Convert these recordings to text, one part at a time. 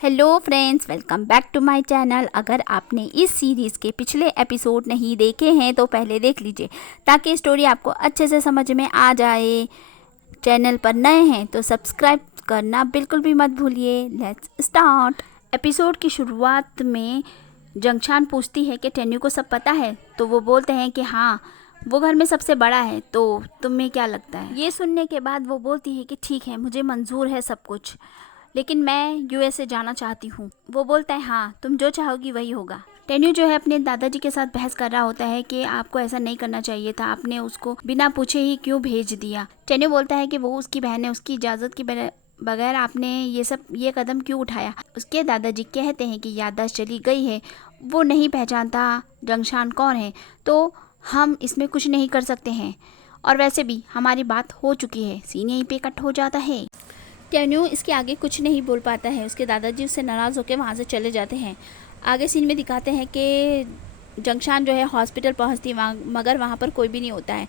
Hello friends, welcome back to my channel. अगर आपने इस सीरीज़ के पिछले एपिसोड नहीं देखे हैं तो पहले देख लीजिए ताकि स्टोरी आपको अच्छे से समझ में आ जाए। चैनल पर नए हैं तो सब्सक्राइब करना बिल्कुल भी मत भूलिए। Let's start. एपिसोड की शुरुआत में जंगशान पूछती है कि टेन्यू को सब पता है, तो वो बोलते हैं कि हाँ, वो घर में सबसे बड़ा है, तो तुम्हें क्या लगता है। ये सुनने के बाद वो बोलती है कि ठीक है, मुझे मंजूर है सब कुछ, लेकिन मैं यूएसए जाना चाहती हूँ। वो बोलता है हाँ, तुम जो चाहोगी वही होगा। टेन्यू जो है अपने दादाजी के साथ बहस कर रहा होता है कि आपको ऐसा नहीं करना चाहिए था, आपने उसको बिना पूछे ही क्यों भेज दिया। टेन्यू बोलता है कि वो उसकी बहन है, उसकी इजाज़त के बगैर आपने ये कदम क्यों उठाया। उसके दादाजी कहते हैं कि याददाश्त चली गई है, वो नहीं पहचानता जंगशान कौन है, तो हम इसमें कुछ नहीं कर सकते हैं, और वैसे भी हमारी बात हो चुकी है। सीन यहीं पे कट हो जाता है। टेन्यू इसके आगे कुछ नहीं बोल पाता है। उसके दादाजी उससे नाराज़ होकर वहाँ से चले जाते हैं। आगे सीन में दिखाते हैं कि जंगशान जो है हॉस्पिटल पहुँचती है, मगर वहाँ पर कोई भी नहीं होता है।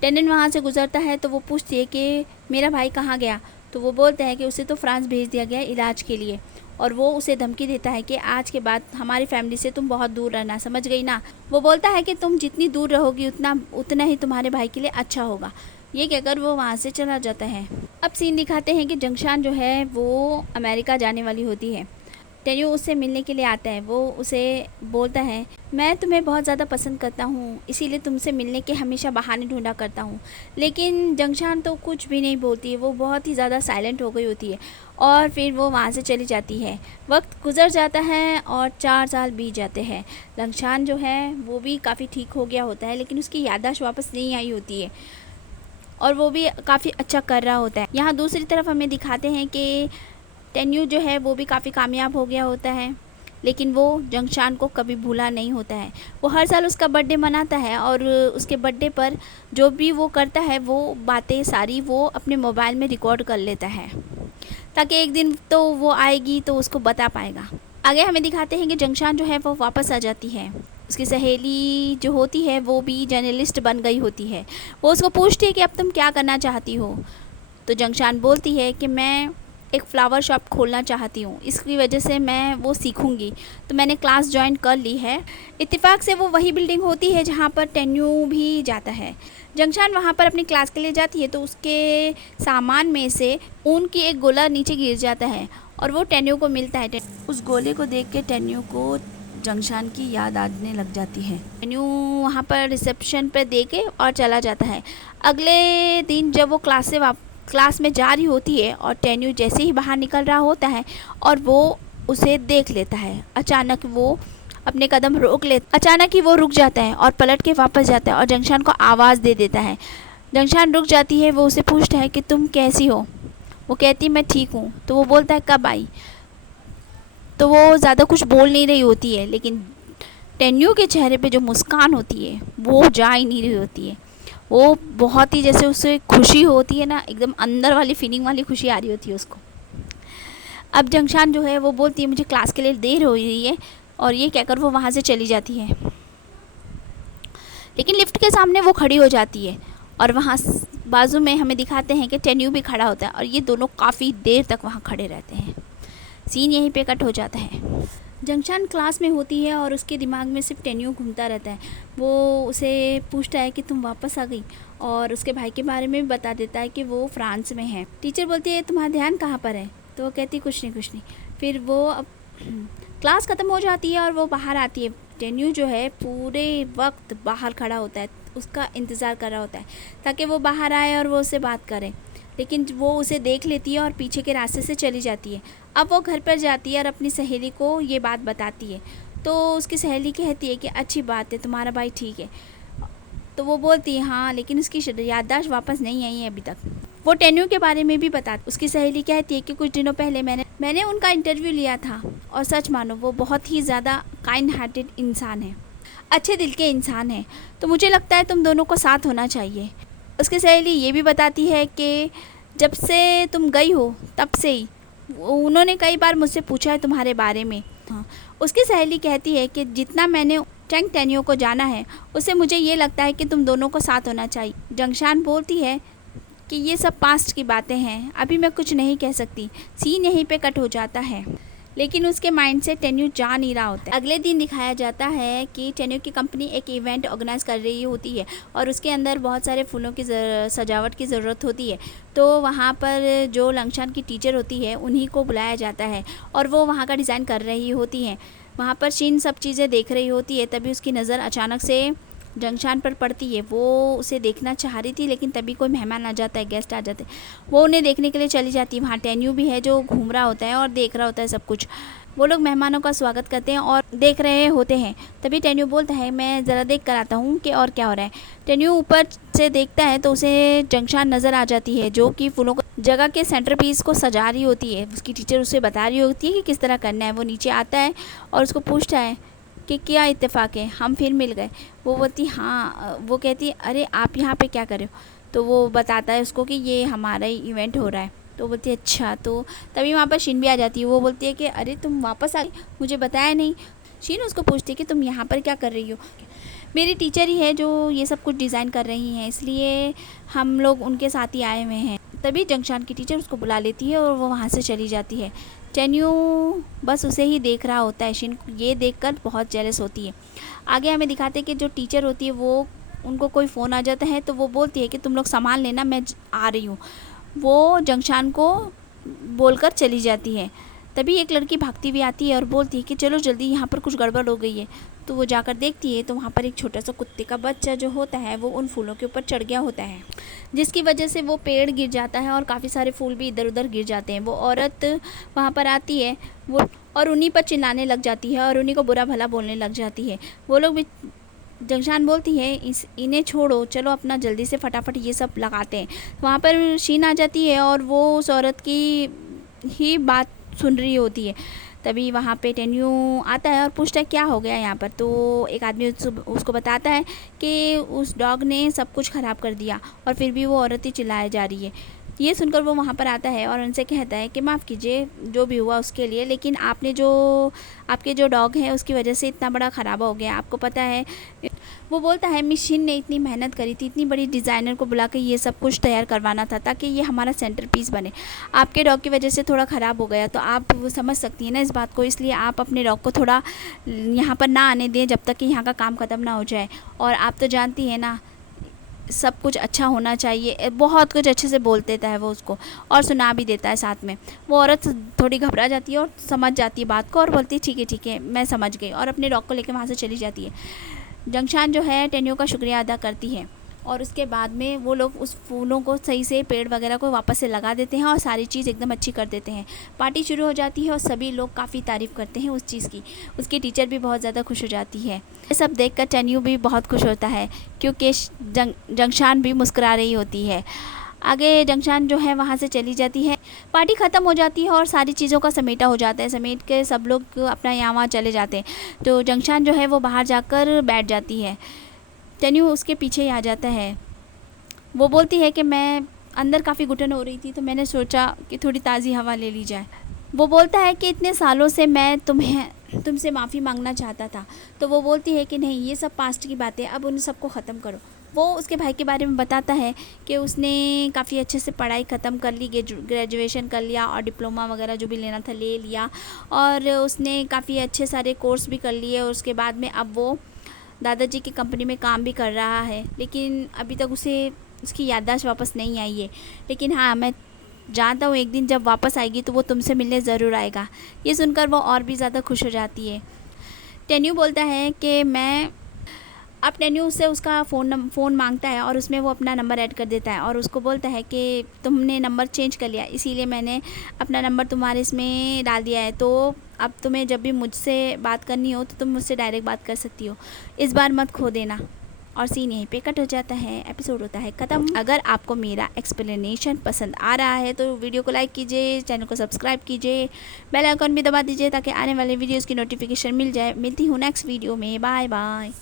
टेनेंट वहाँ से गुजरता है तो वो पूछती है कि मेरा भाई कहाँ गया, तो वो बोलता है कि उसे तो फ्रांस भेज दिया गया इलाज के लिए, और वो उसे धमकी देता है कि आज के बाद हमारी फैमिली से तुम बहुत दूर रहना, समझ गई ना। वो बोलता है कि तुम जितनी दूर रहोगी उतना ही तुम्हारे भाई के लिए अच्छा होगा। ये कहकर वो वहाँ से चला जाता है। अब सीन दिखाते हैं कि जंगशान जो है वो अमेरिका जाने वाली होती है। टेन्यू उससे मिलने के लिए आता है। वो उसे बोलता है मैं तुम्हें बहुत ज़्यादा पसंद करता हूँ, इसीलिए तुमसे मिलने के हमेशा बहाने ढूंढा करता हूँ। लेकिन जंगशान तो कुछ भी नहीं बोलती है, वो बहुत ही ज़्यादा साइलेंट हो गई होती है, और फिर वो वहाँ से चली जाती है। वक्त गुजर जाता है और 4 साल बीत जाते हैं। जंगशान जो है वो भी काफ़ी ठीक हो गया होता है, लेकिन उसकी याददाश्त वापस नहीं आई होती है, और वो भी काफ़ी अच्छा कर रहा होता है। यहाँ दूसरी तरफ हमें दिखाते हैं कि टेन्यू जो है वो भी काफ़ी कामयाब हो गया होता है, लेकिन वो जंगशान को कभी भूला नहीं होता है। वो हर साल उसका बर्थडे मनाता है, और उसके बर्थडे पर जो भी वो करता है वो बातें सारी वो अपने मोबाइल में रिकॉर्ड कर लेता है, ताकि एक दिन तो वो आएगी तो उसको बता पाएगा। आगे हमें दिखाते हैं कि जंगशान जो है वो वापस आ जाती है। उसकी सहेली जो होती है वो भी जर्नलिस्ट बन गई होती है। वो उसको पूछती है कि अब तुम क्या करना चाहती हो, तो जंगशान बोलती है कि मैं एक फ़्लावर शॉप खोलना चाहती हूँ, इसकी वजह से मैं वो सीखूँगी, तो मैंने क्लास ज्वाइन कर ली है। इत्तेफाक से वो वही बिल्डिंग होती है जहाँ पर टेन्यू भी जाता है। जंगशान वहाँ पर अपनी क्लास के लिए जाती है तो उसके सामान में से ऊन की एक गोला नीचे गिर जाता है, और वो टेन्यू को मिलता है। उस गोले को देख के टेन्यू को जंगशान की याद आने लग जाती है। टेन्यू वहाँ पर रिसेप्शन पर दे के और चला जाता है। अगले दिन जब वो क्लास में जा रही होती है, और टेन्यू जैसे ही बाहर निकल रहा होता है और वो उसे देख लेता है, अचानक ही वो रुक जाता है और पलट के वापस जाता है और जंगशान को आवाज़ दे देता है। जंगशान रुक जाती है। वो उसे पूछता है कि तुम कैसी हो। वो कहती है मैं ठीक हूँ। तो वो बोलता है कब आई। तो वो ज़्यादा कुछ बोल नहीं रही होती है, लेकिन टेन्यू के चेहरे पे जो मुस्कान होती है वो जा ही नहीं रही होती है। वो बहुत ही जैसे उसे खुशी होती है ना, एकदम अंदर वाली फीलिंग वाली खुशी आ रही होती है उसको। अब जंगशान जो है वो बोलती है मुझे क्लास के लिए देर हो रही है, और ये कहकर वो वहाँ से चली जाती है। लेकिन लिफ्ट के सामने वो खड़ी हो जाती है, और वहाँ बाजू में हमें दिखाते हैं कि टेन्यू भी खड़ा होता है, और ये दोनों काफ़ी देर तक वहाँ खड़े रहते हैं। सीन यहीं पे कट हो जाता है। जंगशान क्लास में होती है और उसके दिमाग में सिर्फ टेन्यू घूमता रहता है। वो उसे पूछता है कि तुम वापस आ गई, और उसके भाई के बारे में भी बता देता है कि वो फ्रांस में है। टीचर बोलती है तुम्हारा ध्यान कहाँ पर है, तो वो कहती कुछ नहीं। फिर वो अब क्लास ख़त्म हो जाती है और वो बाहर आती है। टेन्यू जो है पूरे वक्त बाहर खड़ा होता है, उसका इंतज़ार कर रहा होता है ताकि वो बाहर आए और वो उससे बात करे, लेकिन वो उसे देख लेती है और पीछे के रास्ते से चली जाती है। अब वो घर पर जाती है और अपनी सहेली को ये बात बताती है, तो उसकी सहेली कहती है कि अच्छी बात है, तुम्हारा भाई ठीक है। तो वो बोलती है हाँ, लेकिन उसकी याददाश्त वापस नहीं आई है अभी तक। वो टेन्यू के बारे में भी बताती। उसकी सहेली कहती है कि कुछ दिनों पहले मैंने उनका इंटरव्यू लिया था, और सच मानो वो बहुत ही ज़्यादा काइंड हार्टेड इंसान है, अच्छे दिल के इंसान है, तो मुझे लगता है तुम दोनों को साथ होना चाहिए। उसकी सहेली ये भी बताती है कि जब से तुम गई हो तब से ही उन्होंने कई बार मुझसे पूछा है तुम्हारे बारे में। हाँ, उसकी सहेली कहती है कि जितना मैंने चंग टेन्यू को जाना है उससे मुझे ये लगता है कि तुम दोनों को साथ होना चाहिए। जंगशान बोलती है कि ये सब पास्ट की बातें हैं, अभी मैं कुछ नहीं कह सकती। सीन यहीं पे कट हो जाता है। लेकिन उसके माइंड से टेन्यू जा नहीं रहा होता है। अगले दिन दिखाया जाता है कि टेन्यू की कंपनी एक इवेंट ऑर्गेनाइज कर रही होती है और उसके अंदर बहुत सारे फूलों की सजावट की ज़रूरत होती है। तो वहाँ पर जो लंगशान की टीचर होती है उन्हीं को बुलाया जाता है और वो वहाँ का डिज़ाइन कर रही होती हैं। वहाँ पर शीन सब चीज़ें देख रही होती है, तभी उसकी नज़र अचानक से जंगशान पर पड़ती है। वो उसे देखना चाह रही थी, लेकिन तभी कोई मेहमान आ जाता है, गेस्ट आ जाते हैं। वो उन्हें देखने के लिए चली जाती है। वहाँ टेन्यू भी है जो घूम रहा होता है और देख रहा होता है सब कुछ। वो लोग मेहमानों का स्वागत करते हैं और देख रहे होते हैं। तभी टेन्यू बोलता है, मैं ज़रा देख कर आता हूँ कि और क्या हो रहा है। टेन्यू ऊपर से देखता है तो उसे जंगशान नज़र आ जाती है जो कि फूलों जगह के सेंटर पीस को सजा रही होती है। उसकी टीचर उसे बता रही होती है कि किस तरह करना है। वो नीचे आता है और उसको पूछता है कि क्या इत्तेफाक है, हम फिर मिल गए। वो बोलती हाँ। वो कहती अरे आप यहाँ पे क्या कर रहे हो। तो वो बताता है उसको कि ये हमारा ही इवेंट हो रहा है। तो बोलती है अच्छा। तो तभी वहाँ पर शीन भी आ जाती है। वो बोलती है कि अरे तुम वापस आ गई, मुझे बताया नहीं। शीन उसको पूछती है कि तुम यहाँ पर क्या कर रही हो। मेरी टीचर ही है जो ये सब कुछ डिज़ाइन कर रही हैं, इसलिए हम लोग उनके साथ ही आए हुए हैं। तभी जंगशान की टीचर उसको बुला लेती है और वो वहाँ से चली जाती है। टेन्यू बस उसे ही देख रहा होता है। शीन ये देखकर बहुत जेलस होती है। आगे हमें दिखाते हैं कि जो टीचर होती है वो उनको कोई फ़ोन आ जाता है तो वो बोलती है कि तुम लोग सामान लेना, मैं आ रही हूँ। वो जंगशान को बोलकर चली जाती है। तभी एक लड़की भागती हुई आती है और बोलती है कि चलो जल्दी, यहाँ पर कुछ गड़बड़ हो गई है। तो वो जाकर देखती है तो वहाँ पर एक छोटा सा कुत्ते का बच्चा जो होता है वो उन फूलों के ऊपर चढ़ गया होता है, जिसकी वजह से वो पेड़ गिर जाता है और काफ़ी सारे फूल भी इधर उधर गिर जाते हैं। वो औरत वहाँ पर आती है वो और उन्हीं पर चिल्लाने लग जाती है और उन्हीं को बुरा भला बोलने लग जाती है। वो लोग भी जंगशान बोलती है इन्हें छोड़ो, चलो अपना जल्दी से फटाफट ये सब लगाते हैं। वहाँ पर शीन आ जाती है और वो उस औरत की ही बात सुन रही होती है। तभी वहाँ पे टेन्यू आता है और पूछता है क्या हो गया यहाँ पर। तो एक आदमी उसको बताता है कि उस डॉग ने सब कुछ ख़राब कर दिया और फिर भी वो औरत ही चिल्लाए जा रही है। ये सुनकर वो वहाँ पर आता है और उनसे कहता है कि माफ़ कीजिए जो भी हुआ उसके लिए, लेकिन आपके जो डॉग है उसकी वजह से इतना बड़ा ख़राब हो गया, आपको पता है। वो बोलता है मिस शीन ने इतनी मेहनत करी थी, इतनी बड़ी डिज़ाइनर को बुला के ये सब कुछ तैयार करवाना था ताकि ये हमारा सेंटर पीस बने। आपके डॉग की वजह से थोड़ा ख़राब हो गया, तो आप वो समझ सकती हैं ना इस बात को, इसलिए आप अपने डॉग को थोड़ा यहाँ पर ना आने दें जब तक कि यहाँ का काम ख़त्म ना हो जाए। और आप तो जानती हैं ना सब कुछ अच्छा होना चाहिए। बहुत कुछ अच्छे से बोल देता है वो उसको और सुना भी देता है साथ में। वो औरत थोड़ी घबरा जाती है और समझ जाती है बात को और बोलती है ठीक है मैं समझ गई, और अपने डॉग को लेकर वहाँ से चली जाती है। जंगशान जो है टेन्यू का शुक्रिया अदा करती है और उसके बाद में वो लोग उस फूलों को सही से पेड़ वगैरह को वापस से लगा देते हैं और सारी चीज़ एकदम अच्छी कर देते हैं। पार्टी शुरू हो जाती है और सभी लोग काफ़ी तारीफ़ करते हैं उस चीज़ की। उसकी टीचर भी बहुत ज़्यादा खुश हो जाती है। ये सब देखकर टेन्यू भी बहुत खुश होता है क्योंकि जंगशान भी मुस्कुरा रही होती है। आगे जंगशान जो है वहाँ से चली जाती है। पार्टी ख़त्म हो जाती है और सारी चीज़ों का समेटा हो जाता है। समेट के सब लोग अपना यहाँ वहाँ चले जाते हैं। तो जंगशान जो है वो बाहर जाकर बैठ जाती है। टेन्यू उसके पीछे ही आ जाता है। वो बोलती है कि मैं अंदर काफ़ी घुटन हो रही थी तो मैंने सोचा कि थोड़ी ताज़ी हवा ले ली जाए। वो बोलता है कि इतने सालों से मैं तुमसे माफ़ी मांगना चाहता था। तो वो बोलती है कि नहीं, ये सब पास्ट की बातें, अब उन सबको ख़त्म करो। वो उसके भाई के बारे में बताता है कि उसने काफ़ी अच्छे से पढ़ाई ख़त्म कर ली, ग्रेजुएशन कर लिया और डिप्लोमा वगैरह जो भी लेना था ले लिया, और उसने काफ़ी अच्छे सारे कोर्स भी कर लिए। और उसके बाद में अब वो दादाजी की कंपनी में काम भी कर रहा है, लेकिन अभी तक उसे उसकी याददाश्त वापस नहीं आई है। लेकिन हाँ, मैं जानता हूँ एक दिन जब वापस आएगी तो वो तुमसे मिलने ज़रूर आएगा। ये सुनकर वो और भी ज़्यादा खुश हो जाती है। टेन्यू बोलता है कि अब टेन्यू उससे उसका फ़ोन मांगता है और उसमें वो अपना नंबर ऐड कर देता है और उसको बोलता है कि तुमने नंबर चेंज कर लिया, इसीलिए मैंने अपना नंबर तुम्हारे इसमें डाल दिया है। तो अब तुम्हें जब भी मुझसे बात करनी हो तो तुम मुझसे डायरेक्ट बात कर सकती हो, इस बार मत खो देना। और सीन यहीं पे कट हो जाता है, एपिसोड होता है ख़त्म। अगर आपको मेरा एक्सप्लेनेशन पसंद आ रहा है तो वीडियो को लाइक कीजिए, चैनल को सब्सक्राइब कीजिए, बेल आइकन भी दबा दीजिए ताकि आने वाले वीडियोस की नोटिफिकेशन मिल जाए। मिलती हूँ नेक्स्ट वीडियो में, बाय बाय।